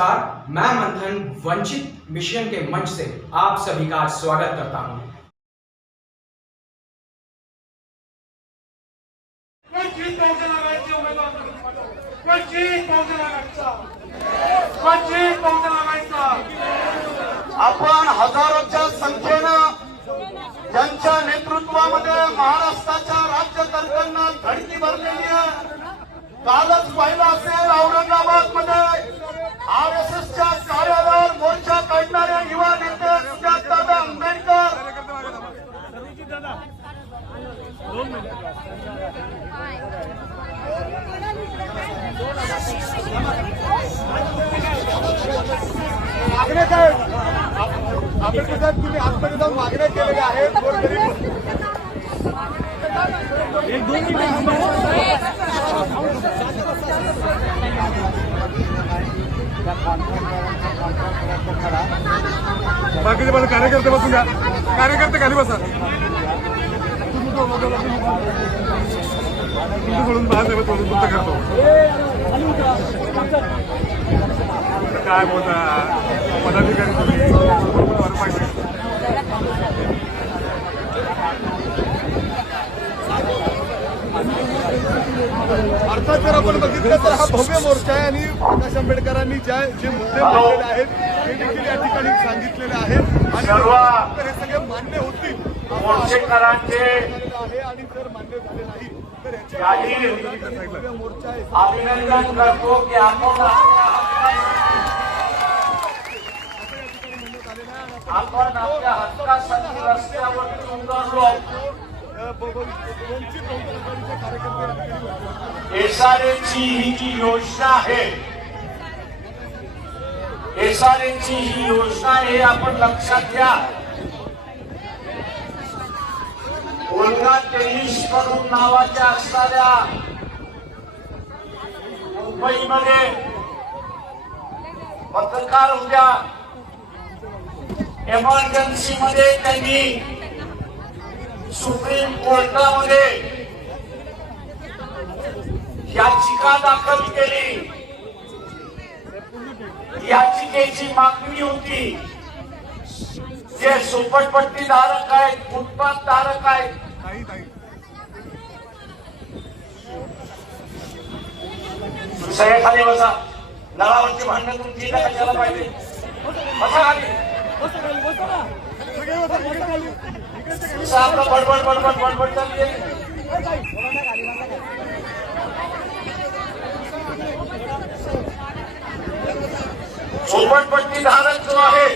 नमस्कार मैं मंथन वंचित मिशन के मंच से आप सभी का स्वागत करता हूं। आपण हजारोच्या संख्येनं ज्यांच्या नेतृत्वामध्ये महाराष्ट्राच्या राज्यकर्त्यांना धडकी भरलेली आहे. कालच पाहिलं असेल औरंगाबादमध्ये आर एस एसच्या कार्यालयावर मोर्चा काढणाऱ्या युवा नेते सुजातदादा आंबेडकर. मागण्या काय? आंबेडकर साहेब तुम्ही आजपर्यंत मागण्या केलेल्या आहेत गोरगरीब एक दोन बाकीचे माझे कार्यकर्ते बसून घ्या. कार्यकर्ते खाली बसा. तुम्ही सोडून बाळासाहेब सोडून तुमचं करतो काय बोलता? पदाधिकारी तुम्ही. वर पाहिजे अर्थात जर आपण बघितलं तर हा भव्य मोर्चा आहे आणि प्रकाश आंबेडकरांनी ज्या जे मुद्दे मांडलेले आहेत ते देखील या ठिकाणी सांगितलेले आहेत आणि हे सगळे मान्य होतील. आहे आणि जर मान्य झाले नाही. तर भव्य मोर्चा आहे. अभिनंदन करतो की आपण आपण आपल्या हक्कासाठी रस्त्यावरती उतरलो वंचित बहुजन कार्यकर्ते. एसआरएची ही जी योजना आहे एसआरएची ही योजना आहे आपण लक्षात घ्या. ओल्गा टेनिस करून नावाच्या असणाऱ्या मुंबईमध्ये पत्रकार होत्या. एमर्जन्सी मध्ये त्यांनी सुप्रीम कोर्टामध्ये याचिका दाखल केली. याचिकेची मागणी होती. जे झोपडपट्टी धारक आहेत फुटपाथ धारक आहेत सगळ्या खाली बसा. नळावरची भांडण तुमची कशाला पाहिजे? बसा खाली. सगळे आपलं बडबड बडबड बडबड चालली आहे. झोपडपट्टी धारक जो आहे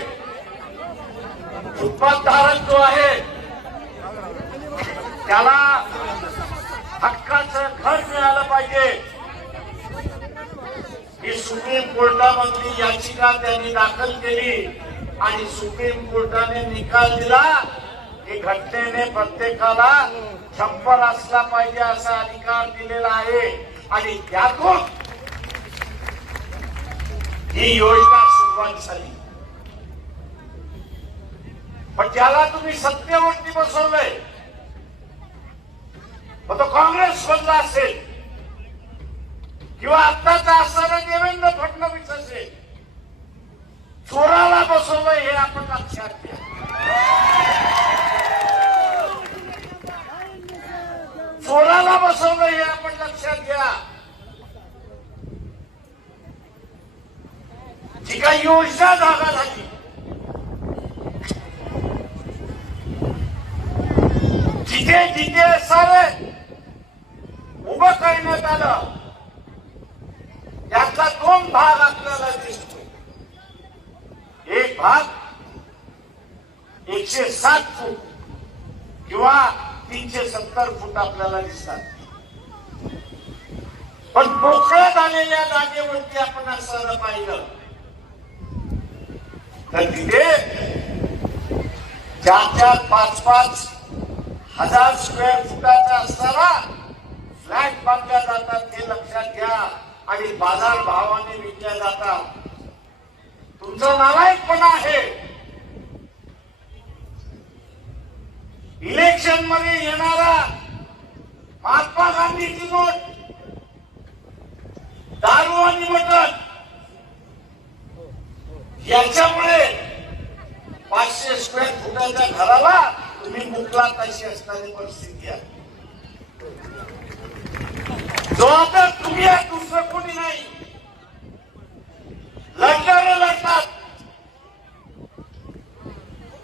फुटपाथ धारक जो आहे त्याला हक्काचं घर मिळालं पाहिजे ही सुप्रीम कोर्टामधली याचिका त्यांनी दाखल केली आणि सुप्रीम कोर्टाने निकाल दिला की घटनेने प्रत्येकाला छप्पर असला पाहिजे असा अधिकार दिलेला आहे आणि त्यातून ही योजना सुरुवात झाली. पण ज्याला तुम्ही सत्तेवरती बसवलंय मग तो काँग्रेस मधला असेल किंवा आत्ताचा असणारा देवेंद्र फडणवीस असेल चोराला बसवलंय हे आपण लक्षात घ्या. चोराला बसवलंय हे आपण लक्षात घ्या. जी काही योजना जागा झाली जिथे जिथे सारे उभं करण्यात आलं यातला दोन भाग आपल्याला दिसतो एक भाग एकशे सात फूट किंवा तीनशे सत्तर फूट आपल्याला दिसतात पण मोकळ्या झालेल्या जागेवरती आपण असं पाहिलं तर तिथे चार चार पाच पाच हजार स्क्वेअर फुटाचा असताना फ्लॅट बांधल्या जातात ते लक्षात घ्या आणि बाजार भावाने विकल्या जातात. तुमचं नालायकपणा आहे. इलेक्शनमध्ये येणारा महात्मा गांधीची नोट. दारू आणि मटण. याच्यामुळे पाचशे स्क्वेअर फुटाच्या घराला तुम्ही मुकला तशी असणारी परिस्थिती आहे. जबाबदार तुम्ही आहे दुसरं कोणी नाही. लढणारे लढतात.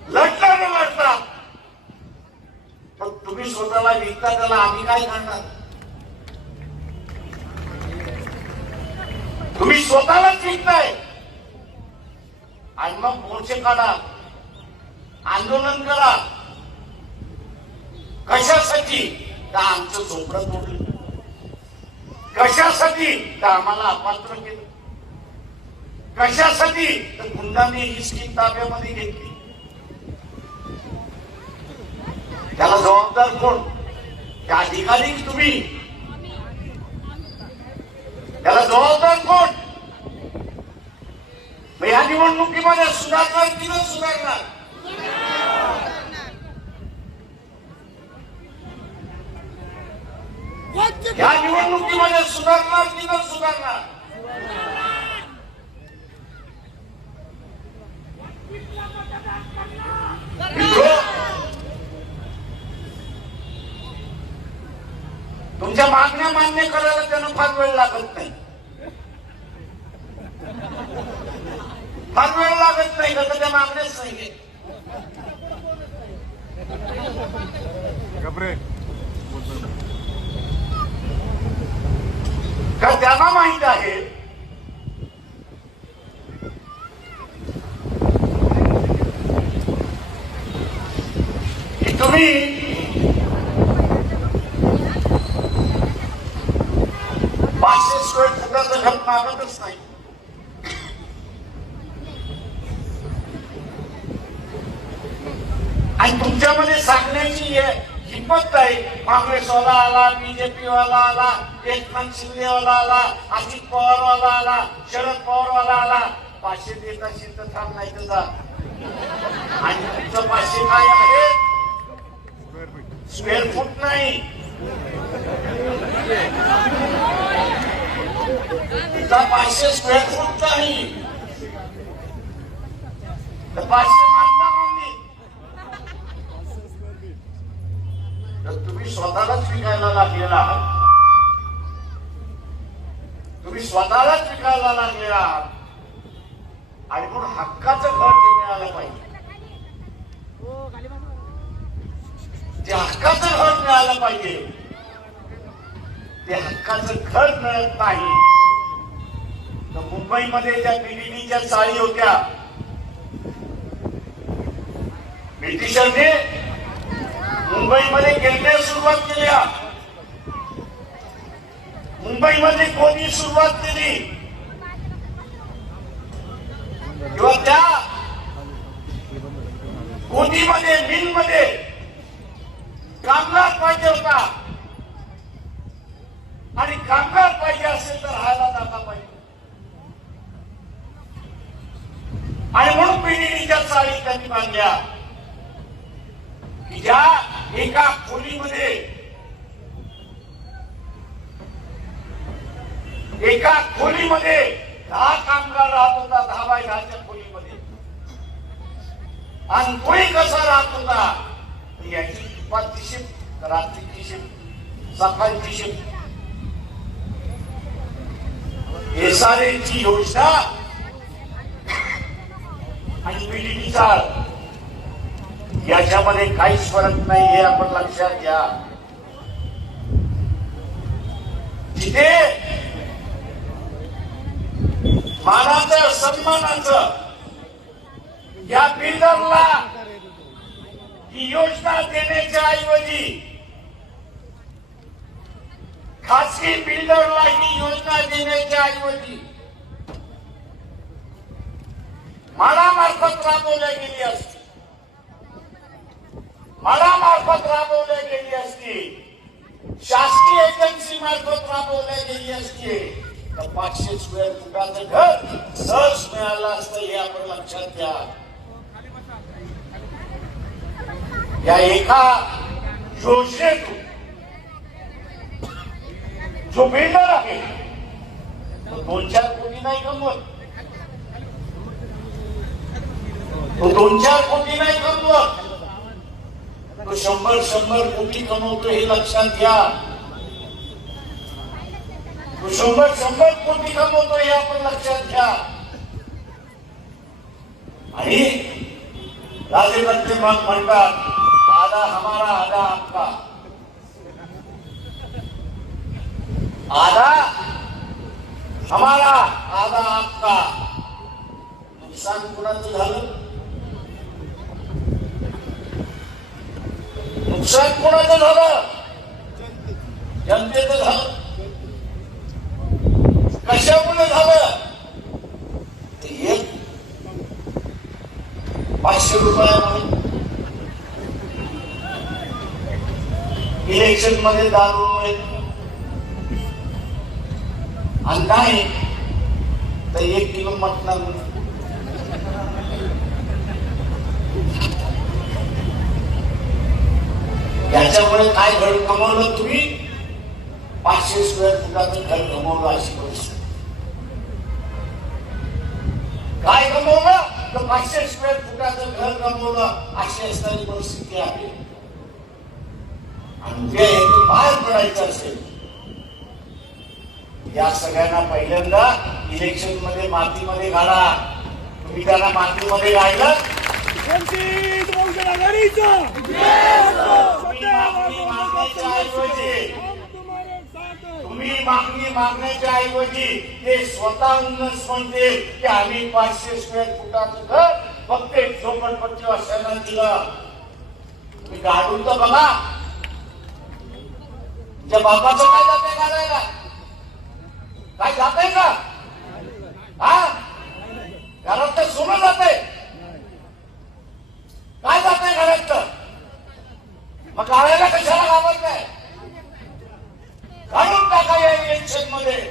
लढणारे लढतात. पण तुम्ही स्वतःला विकता त्याला आम्ही काय करणार तुम्ही स्वतःलाच विकताय. आणि मग मोर्चे काढा आंदोलन करा. कशासाठी? तर आमचं झोपडं तोडलं. कशासाठी? तर आम्हाला अपात्र केलं. कशासाठी? तर गुंडांनी ही स्कीम ताब्यामध्ये घेतली. त्याला जबाबदार कोण? त्या अधिकारी तुम्ही? त्याला जबाबदार कोण? मग या निवडणुकीमध्ये सुधारणार की न सुधारणार? या निवडणुकीमध्ये सुधारणार की न सुधारणार? तुमच्या मागण्या मान्य करायला त्यांना फार वेळ लागत नाही फार वेळ लागत नाही का तर त्या नाही कारण त्यांना माहीत आहे की तुम्ही पाचशे स्क्वेअर फुटाचं घर मागतच नाही आणि तुमच्यामध्ये सांगण्याची हे हिंमत नाही काँग्रेसवाला आला बीजेपी वाला आला एकनाथ शिंदे आला अजित पवारवाला आला शरद पवारवाला आला. पाचशे देत असेल तर थांब नाही तर आणि तुमचं पाचशे काय आहे? स्क्वेअर फूट नाही. तिचा पाचशे स्क्वेअर फूट नाही. तर पाचशे मागता कोणी तर तुम्ही स्वतःलाच विकायला लागलेला आहात. तुम्ही स्वतःलाच विकायला लागलेला आहात. आणि म्हणून हक्काचं घर ते मिळालं पाहिजे. ते हक्काचं घर मिळालं पाहिजे ते हक्काचं घर मिळत नाही. तर मुंबईमध्ये ज्या बीडीडीच्या चाळी होत्या. ब्रिटिशांनी मुंबईमध्ये गेल्या सुरुवात केल्या मुंबईमध्ये कोणी सुरुवात केली? किंवा त्या कोणीमध्ये मिलमध्ये कामगार पाहिजे होता. आणि कामगार पाहिजे असेल तर राहायला जाता पाहिजे. आणि म्हणून पिढीच्या चाळी त्यांनी बांधल्या एका खोलीमध्ये एका खोलीमध्ये दहा कामगार राहत होता दहा बाय दहाच्या खोलीमध्ये. आणि कोणी कसा राहत होता? याची दुपारची शिफ्ट रात्रीची शिफ्ट सकाळची शिफ्ट एसआरएची योजना आणि पीडीपी चाळ याच्यामध्ये काहीच फरक नाही हे आपण लक्षात घ्या. जिथे मानाचं सन्मानाचं या बिल्डरला ही योजना देण्याच्या ऐवजी खासगी बिल्डरला ही योजना देण्याच्या ऐवजी मानामार्फत राबवल्या गेली असती. मानामार्फत राबवल्या गेली असती. शासकीय एजन्सी मार्फत राबवल्या गेली असती. तर पाचशे स्क्वेअर फुटाचं घर सहज मिळालं असतं हे आपण लक्षात घ्या. या एका योजनेतून जो बिल्डर आहे तो दोन चार कोटी नाही कमवत. तो दोन चार कोटी नाही कमवत. तो शंभर शंभर कोटी कमवतो हे लक्षात घ्या तो शंभर शंभर कोटी कमवतो हे आपण लक्षात घ्या आणि राजकारते मग म्हणतात आधा हमारा, आधा आपका। आधा हमारा, आधा आपका। नुकसान कुणाचं झालं नुकसान कोणाचं झालं? जनतेचं झालं. कशामुळे झालं? ते एक पाचशे रुपयामध्ये इलेक्शनमध्ये दारू आणि नाही तर एक किलो मटणामुळे याच्यामुळे काय घर कमवलं तुम्ही? पाचशे स्क्वेअर फुटाचं घर कमवलं अशी परिस्थिती. काय कमवलं? तर पाचशे स्क्वेअर फुटाचं घर कमवलं अशी असणारी परिस्थिती आहे. आणि ते बाहेर पडायचं असेल या सगळ्यांना पहिल्यांदा इलेक्शनमध्ये मातीमध्ये घाला. तुम्ही त्यांना मातीमध्ये राहिलं वंचित बहुजन आघाडीचा तुम्ही मागणी मागण्याच्या ऐवजी ते स्वतःहूनच म्हणते की आम्ही पाचशे स्क्वेअर फुटाचं घर फक्त एक झोपडपट्टी वर्षांना दिलं. तुम्ही गाडून तर बघा. तुमच्या बापाचं काय जाते काढायला काय जाते का? हा? घरात तर सोनं जाते काय जाते घरात तर मग काढायला कशाला घाबरत नाही काढून टाका या इलेक्शनमध्ये